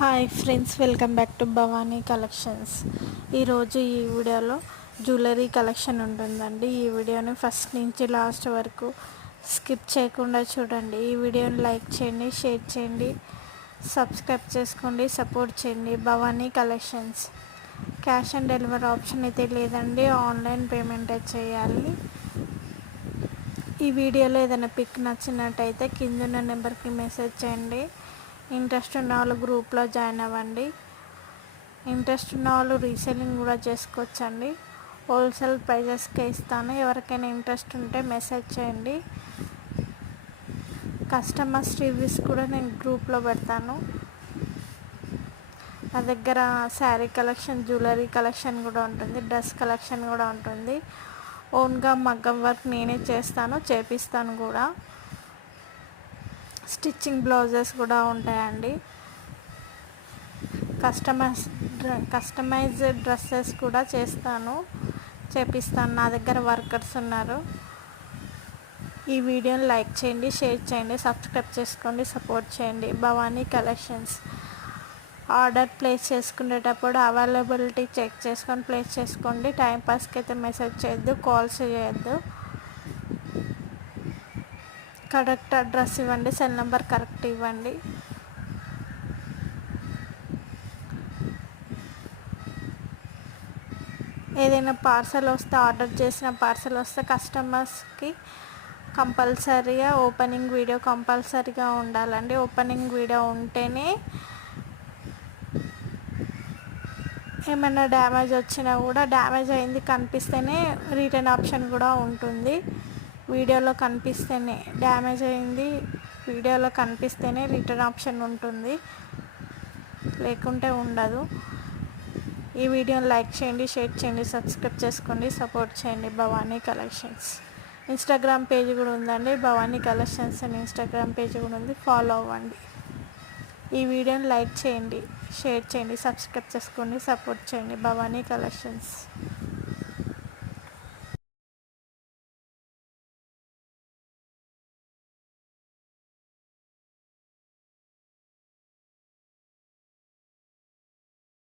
Hi friends, welcome back to Bhavani collections. ఈరోజు ఈ వీడియోలో జ్యువెలరీ కలెక్షన్ ఉంటుందండి. ఈ వీడియోని ఫస్ట్ నుంచి లాస్ట్ వరకు స్కిప్ చేయకుండా చూడండి. ఈ వీడియోని లైక్ చేయండి, షేర్ చేయండి, సబ్స్క్రైబ్ చేసుకోండి, సపోర్ట్ చేయండి. Bhavani collections. Cash on delivery option అయితే లేదండి, ఆన్లైన్ పేమెంట్ చేయాలి. ఈ వీడియోలో ఏదైనా పిక్ నచ్చినట్టయితే కింద ఉన్న నెంబర్కి మెసేజ్ చేయండి. ఇంట్రెస్ట్ ఉన్న వాళ్ళు గ్రూప్లో జాయిన్ అవ్వండి. ఇంట్రెస్ట్ ఉన్న వాళ్ళు రీసెల్లింగ్ కూడా చేసుకోవచ్చండి. హోల్సేల్ ప్రైజెస్కే ఇస్తాను. ఎవరికైనా ఇంట్రెస్ట్ ఉంటే మెసేజ్ చేయండి. కస్టమర్స్ రివ్యూస్ కూడా నేను గ్రూప్లో పెడతాను. నా దగ్గర శారీ కలెక్షన్, జ్యువెలరీ కలెక్షన్ కూడా ఉంటుంది, డ్రెస్ కలెక్షన్ కూడా ఉంటుంది. ఓన్గా మగ్గం వర్క్ నేనే చేపిస్తాను కూడా. స్టిచ్చింగ్ బ్లౌజెస్ కూడా ఉంటాయండి. కస్టమైజ్డ్ డ్రెస్సెస్ కూడా చేపిస్తాను. నా దగ్గర వర్కర్స్ ఉన్నారు. ఈ వీడియోని లైక్ చేయండి, షేర్ చేయండి, సబ్స్క్రైబ్ చేసుకోండి, సపోర్ట్ చేయండి. భవానీ కలెక్షన్స్. ఆర్డర్ ప్లేస్ చేసుకునేటప్పుడు అవైలబిలిటీ చెక్ చేసుకొని ప్లేస్ చేసుకోండి. టైంపాస్కి అయితే మెసేజ్ చేయొద్దు, కాల్స్ చేయొద్దు. కరెక్ట్ అడ్రస్ ఇవ్వండి, సెల్ నెంబర్ కరెక్ట్ ఇవ్వండి. ఏదైనా పార్సల్ వస్తే, ఆర్డర్ చేసిన పార్సల్ వస్తే కస్టమర్స్కి కంపల్సరీగా ఓపెనింగ్ వీడియో కంపల్సరీగా ఉండాలండి. ఓపెనింగ్ వీడియో ఉంటేనే ఏమైనా డ్యామేజ్ వచ్చినా కూడా, డ్యామేజ్ అయింది కనిపిస్తేనే రిటర్న్ ఆప్షన్ కూడా ఉంటుంది. వీడియోలో కనిపిస్తేనే డ్యామేజ్ అయింది, వీడియోలో కనిపిస్తేనే రిటర్న్ ఆప్షన్ ఉంటుంది, లేకుంటే ఉండదు. ఈ వీడియోని లైక్ చేయండి, షేర్ చేయండి, సబ్స్క్రైబ్ చేసుకోండి, సపోర్ట్ చేయండి. భవానీ కలెక్షన్స్. ఇన్స్టాగ్రామ్ పేజ్ కూడా ఉందండి, భవానీ కలెక్షన్స్ అని ఇన్స్టాగ్రామ్ పేజ్ కూడా ఉంది, ఫాలో అవ్వండి. ఈ వీడియోని లైక్ చేయండి, షేర్ చేయండి, సబ్స్క్రైబ్ చేసుకోండి, సపోర్ట్ చేయండి. భవానీ కలెక్షన్స్.